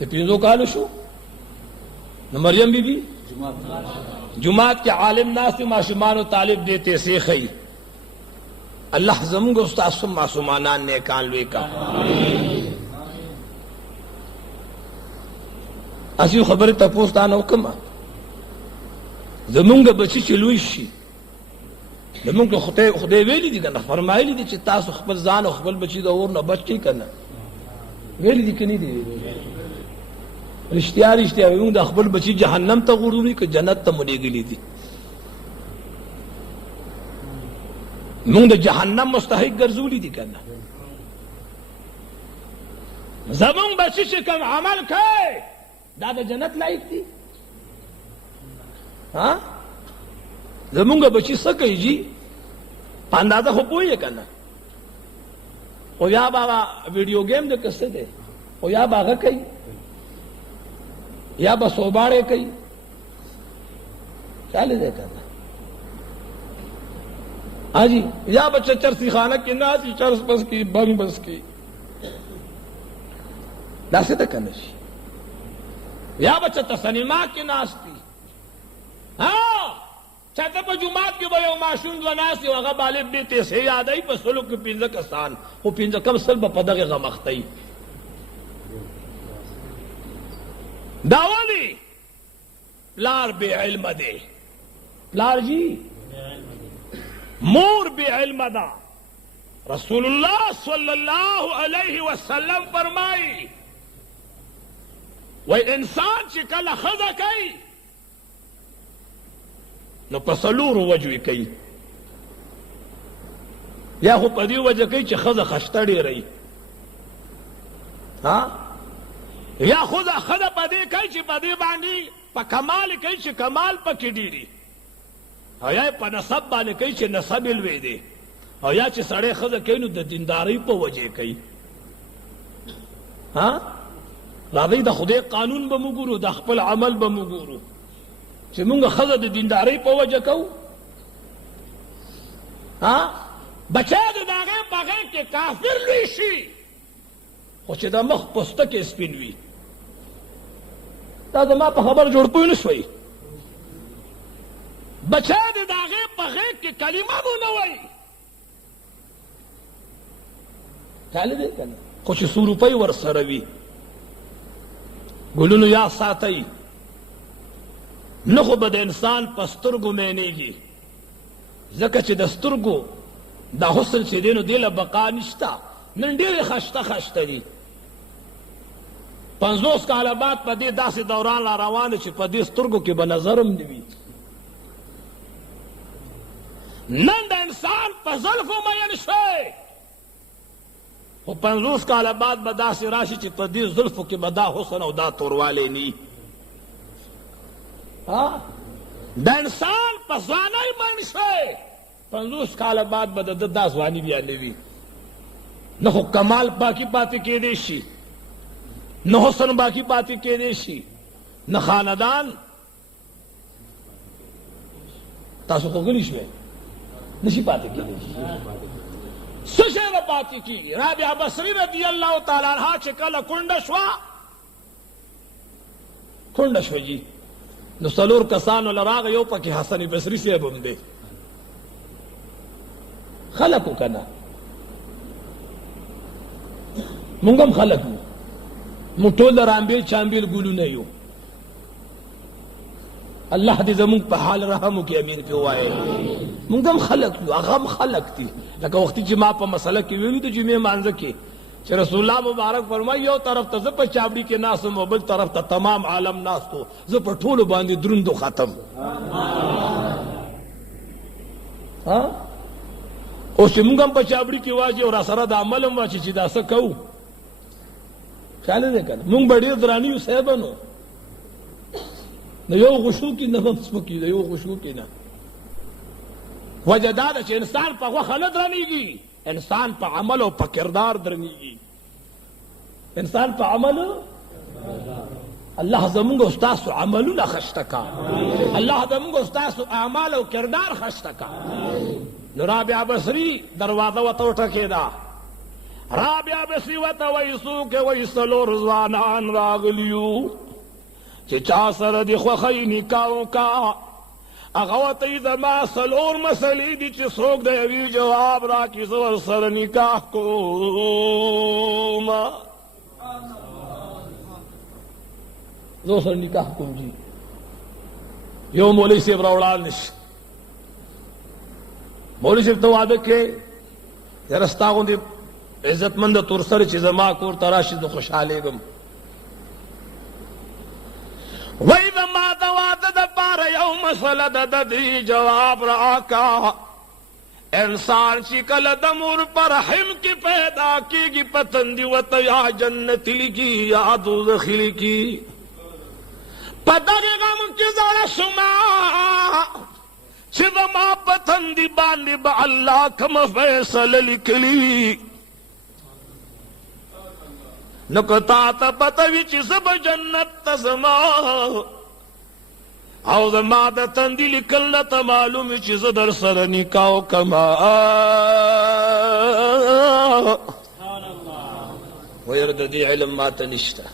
د 5 کالو شو نو مریم be be جماعت کے عالم ناس تے معصومان و طالب دیتے سے خی اللہ زمونږ استاد معصومانان نیکان لوی کا اسی خبر تپوس تا نو کما زمونږ بچی چې لوی شي زمونږ خدای ویلی دي کنه فرمایلی دي چې تاسو خپل ځان او خپل بچی د اور نه بچ کی کنه ویلی دي کني دي رشتیا موږ د خپل بچی جهنم ته غورځوي که جنت ته مونږ دي موږ د جهنم مستحق ګرځولي دي کنه زمونږ بچی چې کوم عمل کوي دا د جنت لایق دي ها زمونږ بچی څه کوي جی په اندازه خو پوهیږي کنه او یا بابا ویډیو گیم د کسته ده او یا باغه کوي یا بس اوباڑے کئی چالے دے کرنا ہاں جی یا بچہ چرسی خانہ کی ناسی چرس بس کی بنگ بس کی داسے تک کرنشی یا بچہ تسنیما کی ناستی ہاں چاہتا پا جماعت کی بیو معشون دو ناسی وغا بالب بیتے سے یاد آئی پا سلو کی 15 کسان وہ 15 کم سل با پدغ غمختی داولی پلار بے علم دے پلار جی مور بے علم دا رسول اللہ صلی اللہ علیہ وسلم فرمائی وہ انسان چکل خزا کئی نو پسلور وجوی کئی یا خو پدی وجہ کئی چی خزا خشتڑی رئی ہاں یا خدا خدا پدی کئی چی پدی باندی پا کمال کئی چی کمال پا کی دیری او یا پا نصب باندی کئی چی نصب الوی دے او یا چی سڑے خدا کئی نو دا دینداری پا وجہ کئی ہاں راضی دا خدای قانون بمگورو دا خپل عمل بمگورو چی مونگا خدا دا دینداری پا وجہ کئی ہاں بچہ دا داغے پاگے کہ کافر لیشی خوچ دا مخ پستک اسپینوی دا ما پا خبر جوڑ پوی نشوئی بچہ دے داغے پغے کی کلمہ بو نوائی چالے دے کنا خوچ 100 روپئی ور سروی گلونو یا ساتئی نخو بد انسان پسترگو مینیگی زکا چی دسترگو دا حسن چی دینو دیل بقا نشتا نن دیر خشتا خشتا دی 50 کاله بعد په دې داسې دوران لا روانه چې په دې سترګو کې به نظرم نه وي نن د انسان په زلفو مین شوی خو 50 کاله بعد به داسې راشي چې په دې زلفو کې به دا حسن او دا توروالی نه وي د انسان په ځوانۍ مین شوی 50 کاله بعد به د دا ځواني بیا نه وي نه خو کمال باقی پاتې کېدی شي نہ حسن باقی پاتی کے دیشی نہ خاندان تاسو کو گلیش میں نشی پاتی کے دیشی سشے و پاتی کی رابعہ بصری رضی اللہ تعالیٰ عنہ چکل کنڈشو جی نو سلور کسانو لراغ یو پاکی حسن بصری سے بندے خلقو کنا منگم خلقو مټول رامبیل چامبیل ګلو نه یو الله دې زموږ په حال رحم وکړي امین په وایي موږ هم خلق یو هغه هم خلق دي لکه وختي چې ما په مسله کې ویلو د جمعې مانځه کې چې رسول الله مبارک فرمایي یو طرف ته زه په چابړي کې ناسم او بل طرف ته تمام عالم ناستو زه په ټولو باندې دروندو ختم ها اوس چې موږ هم په چابړي کې واجي او را سره د عمل هم واچي چې دا څه کوو چالے دے کنا مونگ بڑی درانیو صحبانو نا یو غشو کی نا ممسمکی نا یو غشو کی نا وجہ دادا چھ انسان پا وخ نہ درنی گی انسان پا عمل و پا کردار درنی گی انسان پا عمل اللہ زمونگو استاسو عملو نا خشتکا اللہ زمونگو استاسو اعمال و کردار خشتکا نو رابعہ بصری دروازہ و توٹا کے دا رابعه بسیوت ویسو کې ویسلور ځوانان راغلیو چې چا سره دی خوخی نکاو کا هغه ته زما سلور مسلې دي چې څوک د یوې جواب راکړي زه ورسره نکاح کوم زه ورسره نکاح کوم جي یو مولوي صاحب راوړل نشي مولوي صاحب ته واده کې یاره ستا غوندې عزتمند تور سره چې زما کور ته راشي زه خوشحالېږم وی زما د واده دپاره یو مسله ده د دې جواب راکا انسان چې کله د مور په رحم کې پیدا کېږي په تندي ورته یا جنت لیکي یا دوزخ لیکي په دغې غم کې زړه شومه چې زما په تندي باندې به الله کومه فیصله لیکلي نو که تا ته پته وي چې زه به جنت ته ځما او زما د تندي لیکل درته معلوم وي چې زه در سره نکاح وکړم ویره د دې علم ماته نشته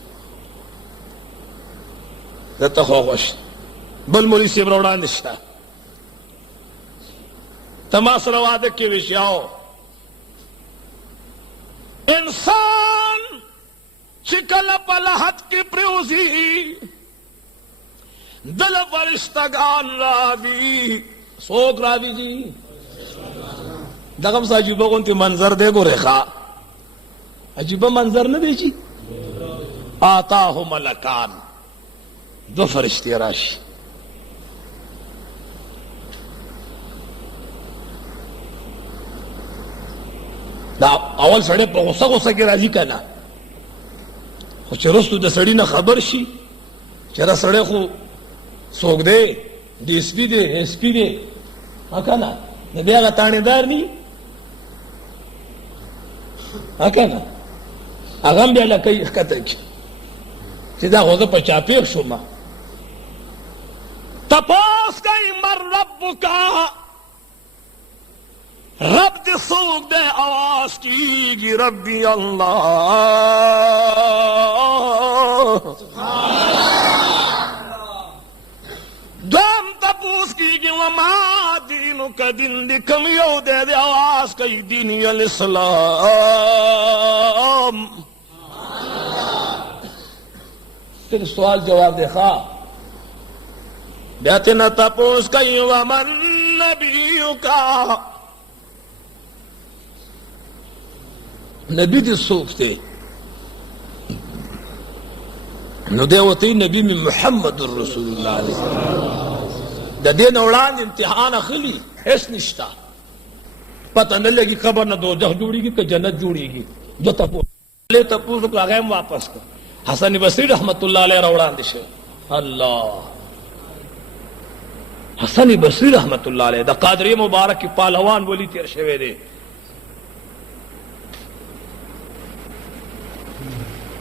درته خو خوښ بل مولوي صاحب راوړاندې شته ته ما سره واده کې وشیاو انسان چې کله په لحد کې پریوزي دل فرشتگان راوي څوک راوي جي دغه هم عجیبه غونتې منظر دی ګورې ښه عجیبه منظر نه دی چې آتاه ملکان دو فرشتې راشي دا اول سړی په غوسه غوسه کې راځي که نه خو چې رستو د سړي نه خبر شي چې را سړی خو څوک دی ډي اس پي دی ایس پي دی که نه د بیا هغه تاڼېدار ني که نه هغه هم بیا لکۍ ښکته کړي چې دا خو زه په چاپېښ شوم تپوس کوي من ربکا رب دې څوک دی آواز کېږي ربي الله دویم تپوس کېږي وما دینک دین دې کوم یو دی د آواز کوي دین الاسلام پھر سوال جواب دے خواہ بیاتے نہ تپوس کئی ومن نبیوں کا نبی دی سوکتے نو دے وطی نبی میں محمد الرسول اللہ علیہ دا دین اولان امتحان اخلی حس نشتا پتہ نہ لگی قبر نہ دوزخ جوڑی گی کہ جنت جوڑی گی جو تپوس لے تپوس کو آگئے واپس کر حسن بصری رحمت اللہ علیہ روڑان دشے اللہ حسن بصری رحمت اللہ علیہ دا قادری مبارک کی پالوان ولی تیر شوے دے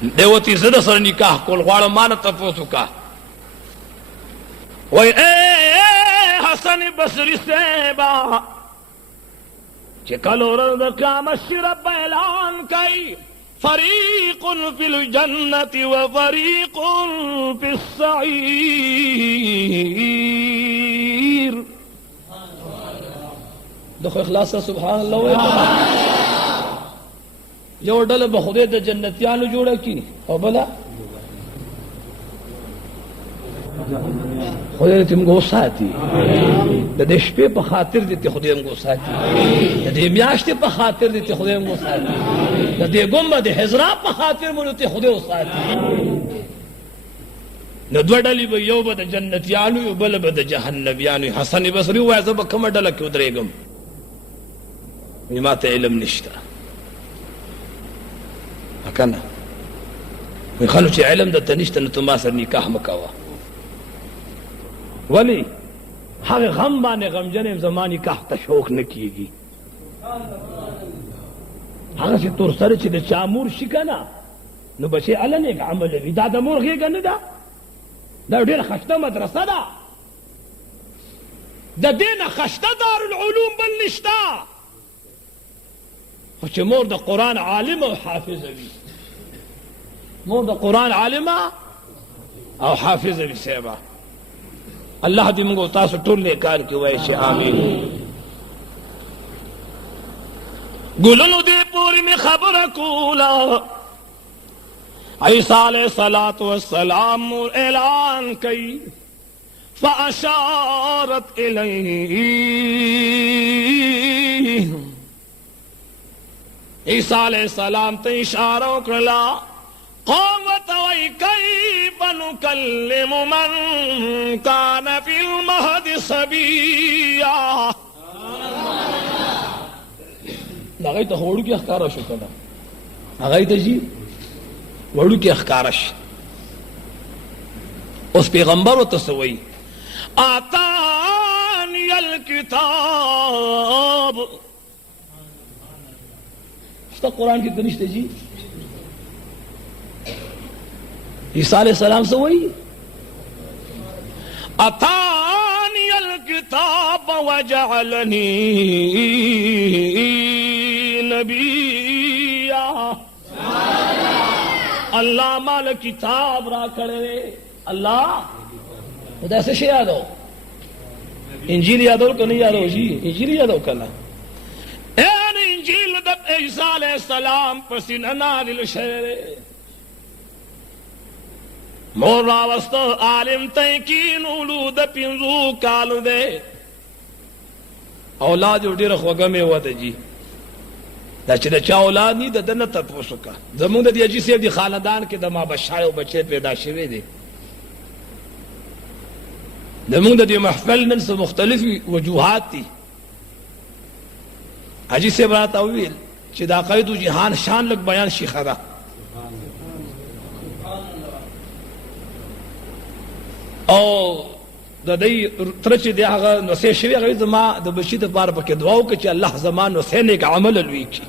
دیوتی زده سره نکاح کول غواړم ما نه تپوس وکړه وای اے حسن بصری صاحبه چې کله ورځ د قیامت شي رب اعلان کوي فریق فی الجنة وفریق فی السعیر دخو اخلاص سبحان الله یو ډله به خدای د جنتیانو جوړه کی او بله خدای دې موږ وساتي د دې شپې په خاطر دې خدای موږ وساتي د دې میاشتې په خاطر دې خدای موږ وساتي د دې ګنبد حضرا په خاطر موږ ته خدای وساتي نو دوه ډلې به یو به د جنتیانو یو بل به د جهنميانو حسن بصري وایي زه به کومه ډله کې ودرېږم ما ته علم نشته کنه وی خلو چې علم د تنشته نو ته ما سره نکاح مه کوه ولی هغه غم باندې غمجن یم زما نکاح ته شوق نه کېږي هغه چې تور سره چې د چا مور شي که نه نو بچې هله نیک عمل وي دا د مور غېږه نه ده دا ډېره خشته مدرسه ده د دې نه خشته دارالعلوم بل نشته چې مور د قرآن عالم او حافظ وي، مور د قرآن عالمه او حافظ وي صاحبه. الله دې موږ تاسو ټول نیکان کې وایي چې آمین. ګلونو دې پوری می خبره کولا، عیسی علیہ الصلوۃ والسلام اعلان کئی فاشارت الیہ، عیسی علیہ السلام ته اشاره وکړه، قوم وتوي كيف نكلم من كان في المهد صبيا. هغه ته وړو کې ښکارا شو کنه، هغه ته جی وړو کې ښکارا شو. اوس پیغمبر ورته سوی آتانی الکتاب، شته قرآن کې کنيشته جی. عیسی علیہ السلام سوی اتانی الکتاب وجعلنی نبیا، اللہ مال کتاب را کړې. الله خدا سے شی یادو، انجیل یادو که نه یادو جی؟ انجیل یادو کنه. این انجیل د عیسی علیہ السلام پسینه نازل شوی، مور راوسته عالم تیکین اولود پنځو کالو دی، اولاد یې ډېره خوږه میوه ده جی. دا چې د چا اولاد نی د ده نه تپوس وکړه. زمونږ د دې حاجي صاحب د خاندان کې د مابشایو بچی پیدا شوی دی. زمونږ د دې محفل نن څه مختلفې وجوهات دي. حاجي صاحب راته وویل چې د عقایدو جهان شان لږ بیان شي ښه ده. او د دې تر چې دی هغه نوسې شوي، هغه زما د بچي دپاره پکې دعا وکړه چې الله زما نوسې نیک عمله لوی کړي،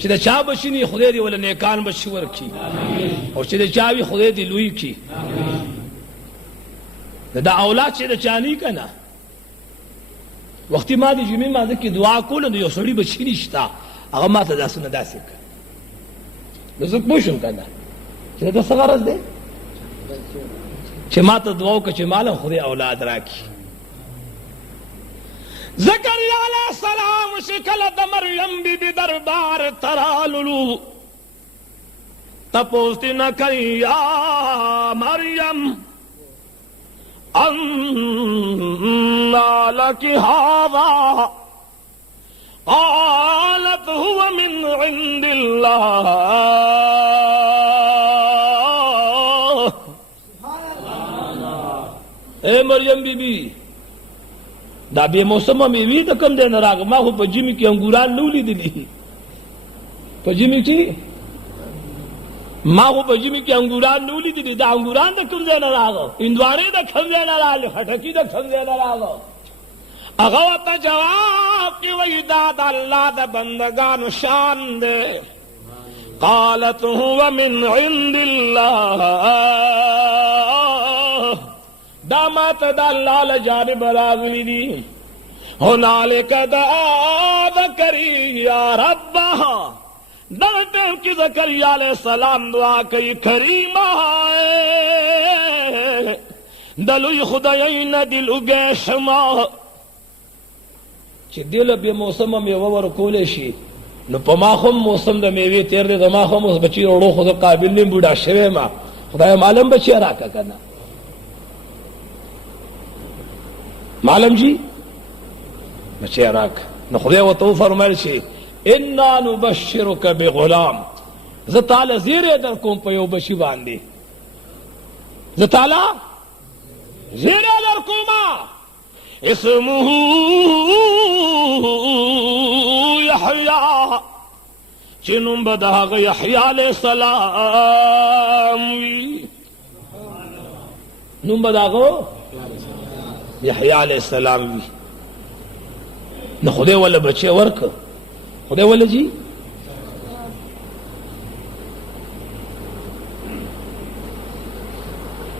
چې د چا بچي نه خدای دې وله نیکان بچي ورکړي، او چې د چا وي خدای دې لوی کړي. دا اولاد چې د چا نه که نه، وختي ما د جمعې مانځه کې دعا کوله، د یو سړي بچي نشته، هغه ما ته داسې نه داسې کړه. نو زه پوه شوم که نه چې د ده څه غرض دی چې ما ته دعا وکړه چې ماله خدای اولاد راکړي. زکریا علیہ السلام چې کله د مریم بی بی دربار ته راللو، تپوس ترې نه کوي یا مریم أنى لك هذا، قالت هو من عند الله. اے مریم بی بی، دا بے موسمه میوې د کوم ځای نه راغله؟ ما خو په ژمي کې انګوران نه ولیدلي، په ژمي کې ما خو په ژمي کې انګوران نه ولیدلي. دا انګوران د کوم ځای نه راغله؟ هندواڼې د کوم ځای نه راغلې؟ خټکي د کوم ځای نه راغله؟ هغه ورته جواب کې وایي دا د الله د بندګانو شان دی. قالت هو من عند الله، دا ماته د الله له جانبه راغلي دي. هنالک دعا زکریا ربه، دغه ټیم کې زکریا علیہ السلام دعا کوي، کریمه د لوی خدای نه دل وږی شمه، چې دې له بې موسمه میوه ورکولی شي. نو په ما خو موسم د میوې تېر دی، د ما خو اوس بچي وړو خو زه قابل نیم، بوډا شوی ما، خدای معلم بچی راکه که نه. معلم جی بچی راکه. نو خدای ورته وفرمیل چې انا نبشرک بغلام، زه تعالی زیری در کوم په یو بچي باندې، زه تعالی زیری در کومه، اسمه یحیی، چې نوم به د هغه یحیی علیہ السلام وي، نوم به د هغه یحیی علیہ السلام وي. نو خدای وله بچی ورکه، خدای وله جی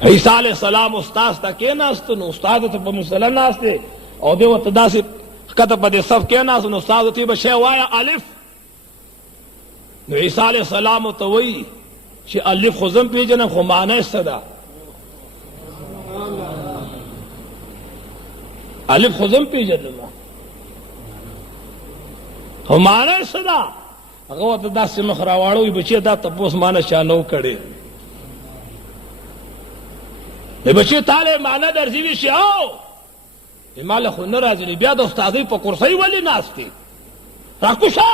عیسی علیہ السلام استاد ته کېناست، نو استاد ته په مسله ناست دی، او دی ورته داسې کته په دې صف کېناست نو استاد ورته به شی وایه الف. نو عیسی علیه السلام ورته وایي چې الف خو زه هم پېژنم خو معنی یې څه ده؟ الف خو زه هم پېژنم خو معنی یې څه ده؟ هغه ورته داسې مخ راواړه وایي بچیه دا تپوس ما نه چا نه و کړی. بچی تاله معنی درځي وي چې او ما له خو نه راځي بیا د استادۍ په کرسۍ ولې ناست دی؟ راکوشه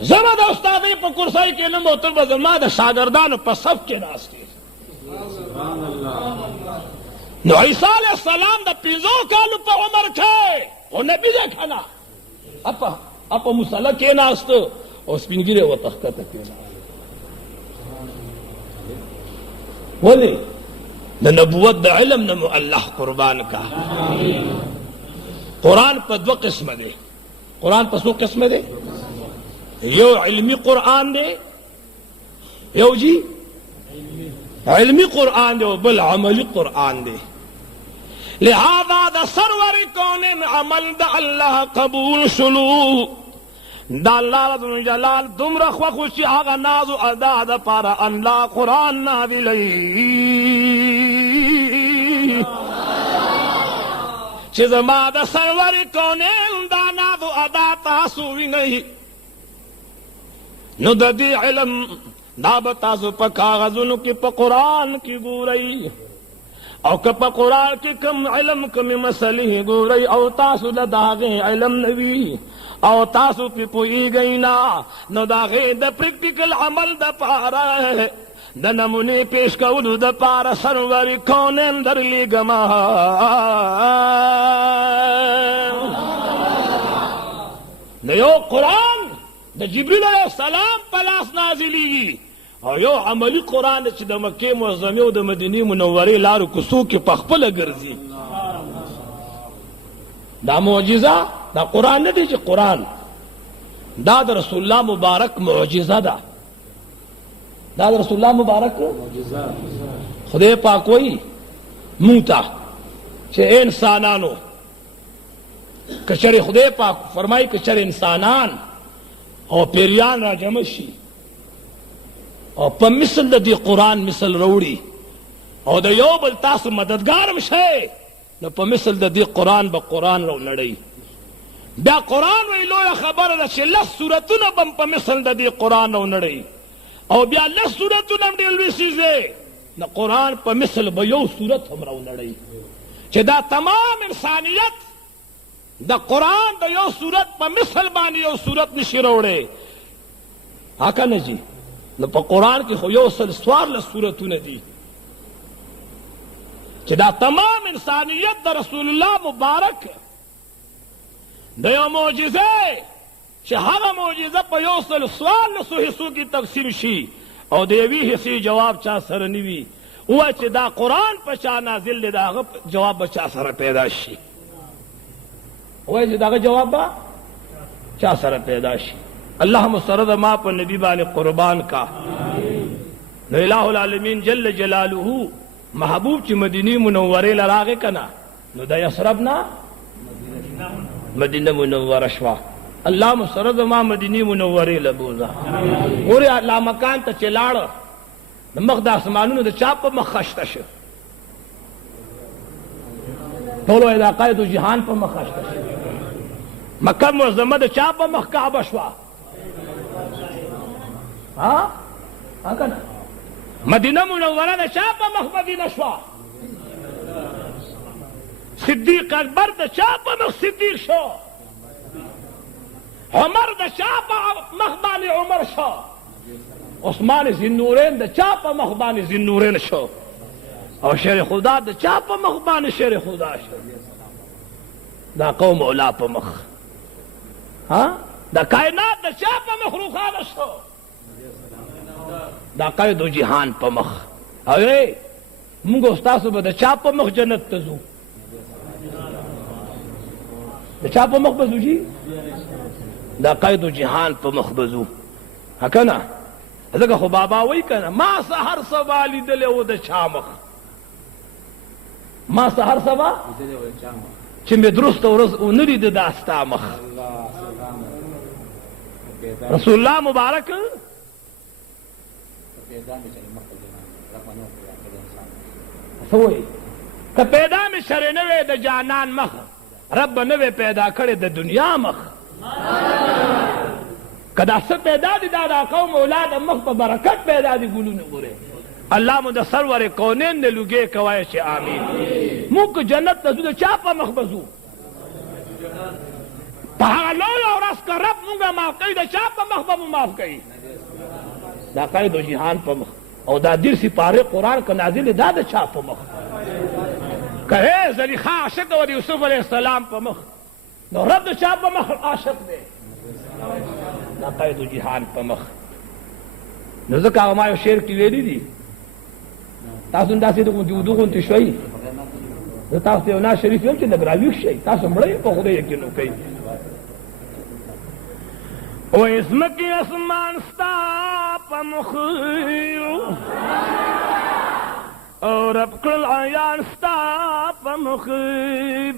زه به د استادۍ په کرسۍ کې نه موتل به زما د شاګردانو په صف کې ناست دی. نو عیسی علیه السلام د 5 کالو په عمر کې خو نبي دی که نه اپا مصله کې ناست او سپین ږیری ورته ښکته کېناست. ولې؟ د نبوت د علم نه مو الله قربان کا. قرآن په 2 قسمه دی. قرآن په 2 قسمه دی. یو علمی قرآن دی، یو جی علمی قرآن دی، بل عملی قرآن دی. لہذا دا سرور کونین عمل دا اللہ قبول شلو دا اللہ رب جلال دمرا خوشی آغا نازو ادا دا پارا اللہ قرآن نازلی چیز ما دا سرور کونین دا نازو ادا تاسوی نہیں نو دا دی علم دا بتاسو پا کاغذنو کی پا قرآن کی گورئی او که پا قرآن کی کم علم کمی مسئلہ گورئی او تاسو دا داغے علم نوی او تاسو پی پوئی گئینا نو داغے دا پریکٹیکل عمل دا پارا ہے دا نمونے پیش کولو دا پارا سرور کونین در لی گما نیو قرآن دا جبریل علیہ السلام پلاس نازلی او یو عملی قرآن چې د مکې معظمې او د مدینې منورې لارو کوڅو کې په خپله ګرځي. دا معجزه دا قرآن نه دی چې قرآن دا د رسول الله مبارک معجزه ده. دا د رسول الله مبارک خدای پاک وایي مونږ ته چې انسانانو که چېرې خدای پاک فرمایي که چېرې انسانان او پیریان را جمع شي او په مثل د دې قرآن مثل روړي او د یو بل تاسو مددګار شئ نو په مثل د دې قرآن به قرآن رو لړئ. بیا قرآن وی لویه خبره ده چې 10 سورتونه به په مثل د دې قرآن رو نړئ او بیا 10 سورتونه هم ډېر لوی څیز دی نو قرآن په مثل به یو سورت هم رو نړئ چې دا تمام انسانیت د قرآن د یو سورت په مثل باندې یو سورت نشي روړی. ها که نه جي؟ نو په قرآن کې خو یو 14 سورتونه دي چې دا تمام انسانیت د رسول الله مبارک د یو معجزه چې هغه معجزه په یو 14 حصو کې تقسیم شي او د یوې حصې جواب چا سره نه وي ووایي چې دا قرآن په چا نازل دی د هغه جواب به چا سره پیدا شي وایي چې د هغه جواب به چا سره پیدا شي. اللہ مسرد ما پر نبی بان قربان کا. نو الہ العالمین جل جلالہ محبوب چی مدینی منورے لراغے کنا نو دا یسربنا مدینہ منور شوا. اللہ مسرد ما مدینی منورے لبوزا گوری لا مکان تا چلاڑ مخ دا اسمانونو دا چاپ مخ خشتا شو طولو علاقائی دو جہان پا مخ خشتا شو مکہ معظمہ دا چاپ مخ کعبہ شوا ہاں کنا مدینہ منورہ دا چا پا مخ مدینہ شوا صدیق اکبر دا چا پا مخ صدیق شو عمر دا چا پا مخ بانی عمر شو عثمان ذی-النورین دا چا پا مخ بانی ذی-النورین شو اور شیر خدا دا چا پا مخ بانی شیر خدا شو. دا قوم اولا پا مخ دا کائنات دا چا پا مخ روخان شو دا قید و جہان پا مخ اوے مونگو استاسو با دا چا پا مخ جنت تزو دا چا پا مخ بزو جی دا قید و جہان پا مخ بزو کنا ذکر خو بابا وی کنا ما سا ہر سوالی دلے و دا چا مخ ما سحر سبا چې مې درست ورځ ونرید دا ستا مخ. رسول الله مبارک سوئی که پیدا می شر نوے د جانان مخ، رب نوے پیدا کړي د دنیا مخ. کدا څه پیدا دي دا قوم اولاد مخ په برکت پیدا دي ګلونه ګوره. الله مو د سرور کونین نه لوګي کوي چې امين. موږ جنت ته ځو چا په مخ بزو په هغه لوی ورځ که رب موږ معاف کوي د چا په مخ به مو معاف کوي؟ دا قید و جهان په مخ او دا دیر سپاره قرآن که نازل دا د چا په مخ؟ که زلیخا عاشق و د یوسف علیه السلام په مخ، نو رب د چا په مخ عاشق دی؟ دا قید و جهان په مخ. نو ځکه هغه ما یو شعر کې ویلي دي، تاسو هم داسې د غوندې شوئ. زه تاسو ته یو ناز شریف یم چې لږ راویښ شئ، تاسو مړئ په خدای یقین وکئ. او ځمکې اسمان ستا په مخ او رب کړل عیان ستا په مخ،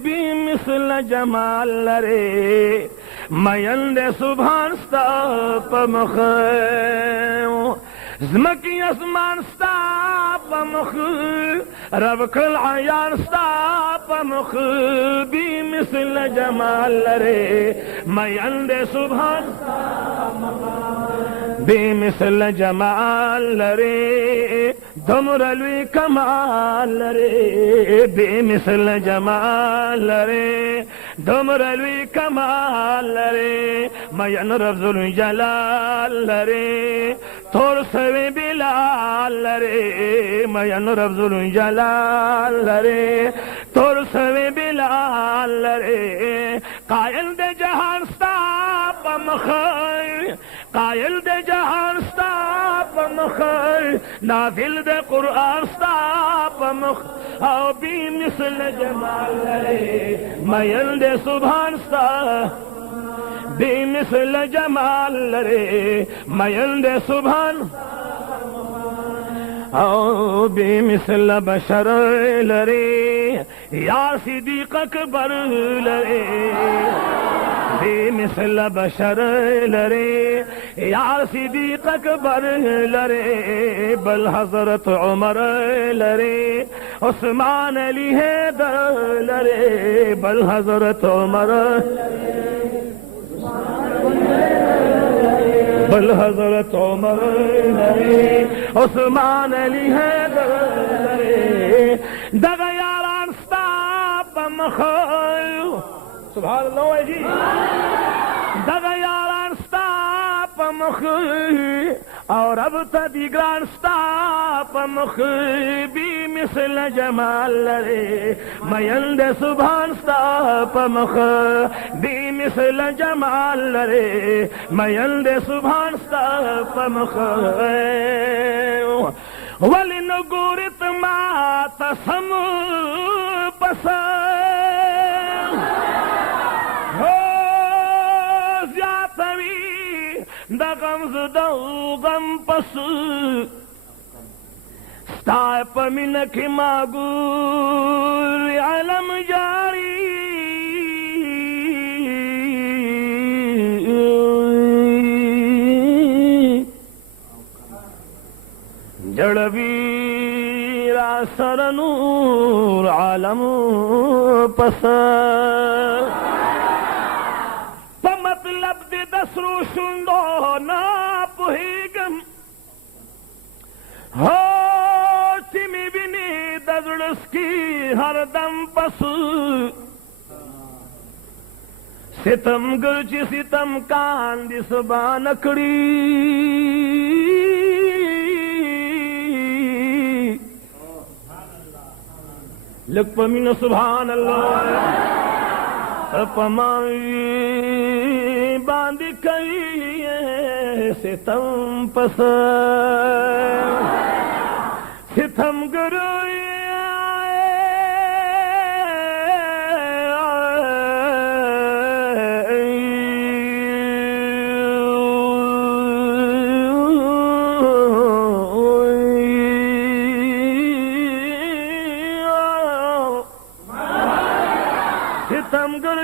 بې مثله جمال لرې مین دی سبحان ستا په مخ. ځمکې اسمان ستا په مخ رب کړل عیان ستا په مخ، بې مثله جمال لرې مین دی سبحان بے مثل جمال لرے دومره لوی کمال لرے، بے مثل جمال لرے دومره لوی کمال لرے مین رب ذوالجلال لرے تور سوی بلال لرے مین رب ذوالجلال لرے تور سوی بلال لرے. قائل دے جہان ستا په مخ، قائل دے جہان ستا په مخ، نازل دے قرآن ستا په مخ او بی مثل جمال لرے مین دے سبحان ستا بی مثل جمال لرے مین دے سبحان او بی مثل بشر لرے یا صدیق اکبر لرے، بے مثل بشر لرے یا صدیق اکبر لرے بل حضرت عمر لرے عثمان علی حیدر لرے بل حضرت عمر بل حضرت عمر لرے عثمان علی حیدر لرے. دغه یاران ستا په مخ سبحان الله وایي دغه یاران ستا په مخ او رب ته دی ګران ستا په مخ، بی مثل جمال لرے مین دے سبحان ستا په مخ، بی مثل جمال لرے مین دے سبحان ستا په مخ. ولی نګورت ما تسم پس دا غم زده غم پس ستا په مینه کې ما ګور علم جاری جړوي را سره نور عالم پس مطلب دې د سرو شونډو نه پوهېږم، هو چې مې وینې د زړه سکي هردم پس ستمګر چې ستم کان دې سبا نه کړي لږ په مینه سبحان الله پماوی باندې کوي ستم پس ستم ګروي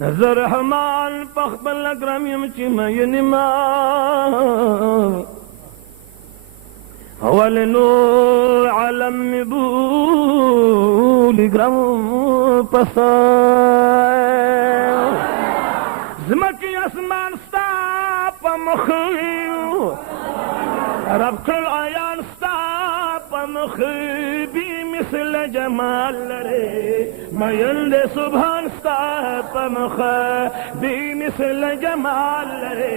Zarahman pakhbal agram yamchi mayanima Walinu alam mibul gram pasa Zmaki asman stap amkhiyu Rabkul ayan stap amkhibi misl jamal re Mayand subhan stap amkhibi misl jamal re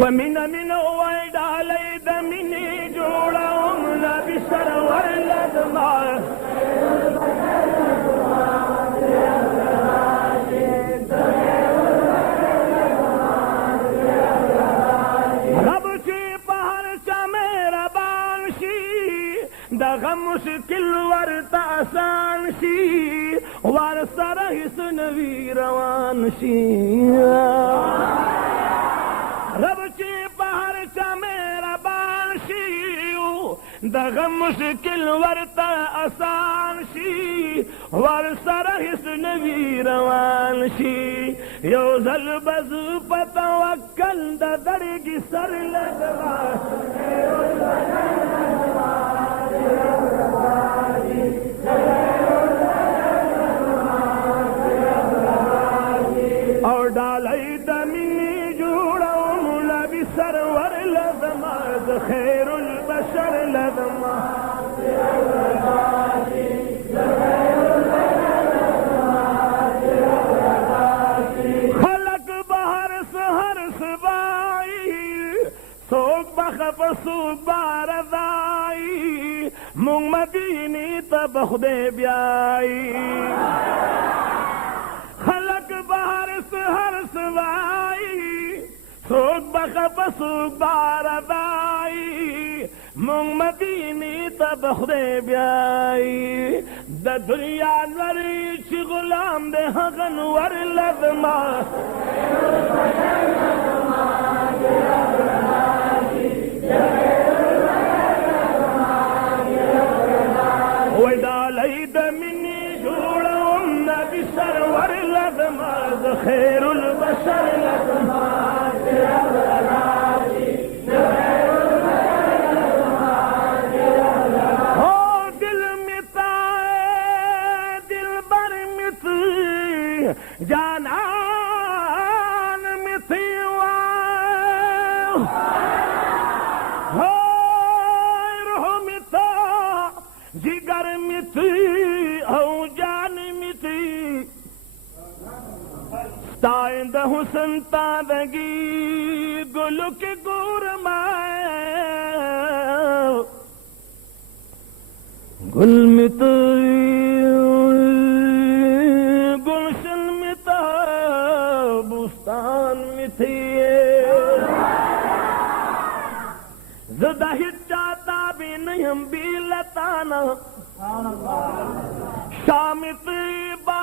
ومن ويد علي دمني جوړم نبي سرور لدما رب چې په هر چا مهربان شي دغه مشکل ورته آسان شي ور سره هیڅ نوي روان شي رب چې بهر چا مهربان شي دغه مشکل ورته آسان شي ور سره هیڅ نوي روان شي یو ځل بز په توکل د درګي سر لګوا او ډالۍ د مینې جوړوم نبي سرور لزما خیر البشر لزما خلق بهر سهر سبائی سوک بخف سوک باردائی مونگ مدینی تب خدے بیائی خلق بهر سهر سوائی سوک بخف سوک باردائی مونگ مدینی تب خدے بیائی دا دنیا نوری چی غلام دے حقن ور لذما وی ڈالی دا منی جوڑا نبی سرور لذما خیر البشر لذما جانان متی روح متا جگر متی او جان متی ستائند حسن تادگی گلو کے گور مائے گل متی زدہ چاہتا بھی نہیں ہم بھی لتانا شامت